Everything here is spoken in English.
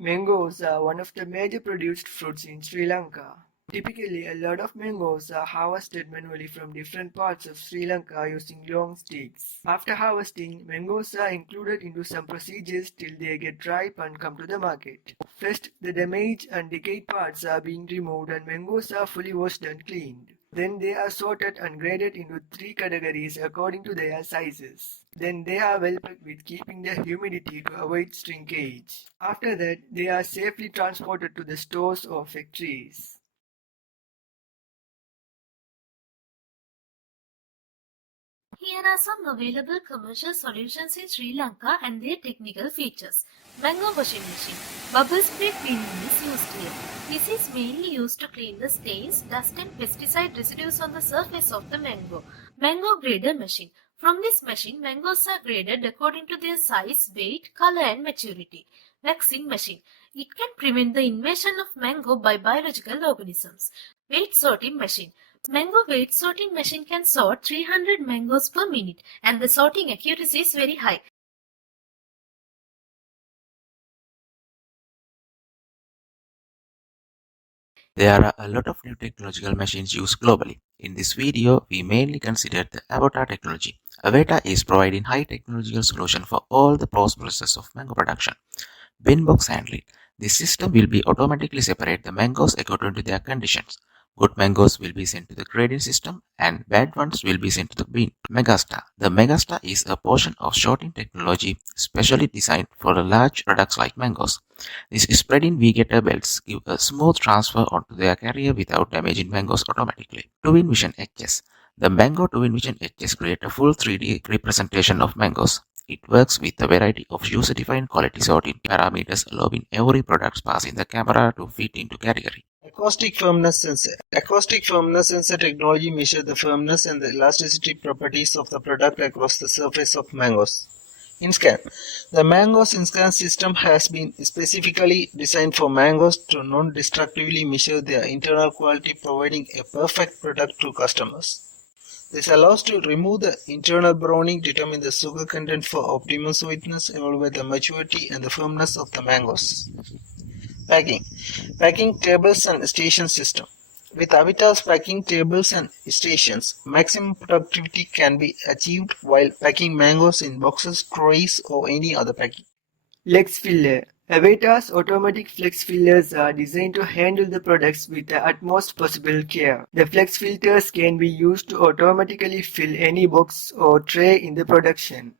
Mangoes are one of the major produced fruits in Sri Lanka. Typically, a lot of mangoes are harvested manually from different parts of Sri Lanka using long sticks. After harvesting, mangoes are included into some procedures till they get ripe and come to the market. First, the damaged and decayed parts are being removed and mangoes are fully washed and cleaned. Then they are sorted and graded into three categories according to their sizes. Then they are well packed with keeping the humidity to avoid shrinkage. After that, they are safely transported to the stores or factories. Here are some available commercial solutions in Sri Lanka and their technical features. Mango washing machine. Bubble spray cleaning is used here. This is mainly used to clean the stains, dust and pesticide residues on the surface of the mango. Mango grader machine. From this machine, mangoes are graded according to their size, weight, color and maturity. Vaccine machine. It can prevent the invasion of mango by biological organisms. Weight sorting machine. Mango weight sorting machine can sort 300 mangoes per minute and the sorting accuracy is very high. There are a lot of new technological machines used globally. In this video, we mainly considered the Avatar technology. Avatar is providing high technological solution for all the processes of mango production. Bin box handling. This system will be automatically separate the mangoes according to their conditions. Good mangoes will be sent to the grading system and bad ones will be sent to the bin. Megastar. The Megastar is a portion of sorting technology specially designed for the large products like mangoes. These spreading vegetator belts give a smooth transfer onto their carrier without damaging mangoes automatically. Twin Vision Etches. The Mango Twin Vision Etches create a full 3D representation of mangoes. It works with a variety of user-defined quality sorting parameters allowing every product passing the camera to fit into category. Acoustic firmness sensor. Acoustic firmness sensor technology measures the firmness and the elasticity properties of the product across the surface of mangoes. InScan. The Mangoes InScan system has been specifically designed for mangoes to non-destructively measure their internal quality, providing a perfect product to customers. This allows to remove the internal browning, determine the sugar content for optimum sweetness, evaluate the maturity and the firmness of the mangoes. Packing. Packing tables and station system. With Avatar's packing tables and stations, maximum productivity can be achieved while packing mangoes in boxes, trays, or any other packing. Flex filler. Avatar's automatic flex fillers are designed to handle the products with the utmost possible care. The flex filters can be used to automatically fill any box or tray in the production.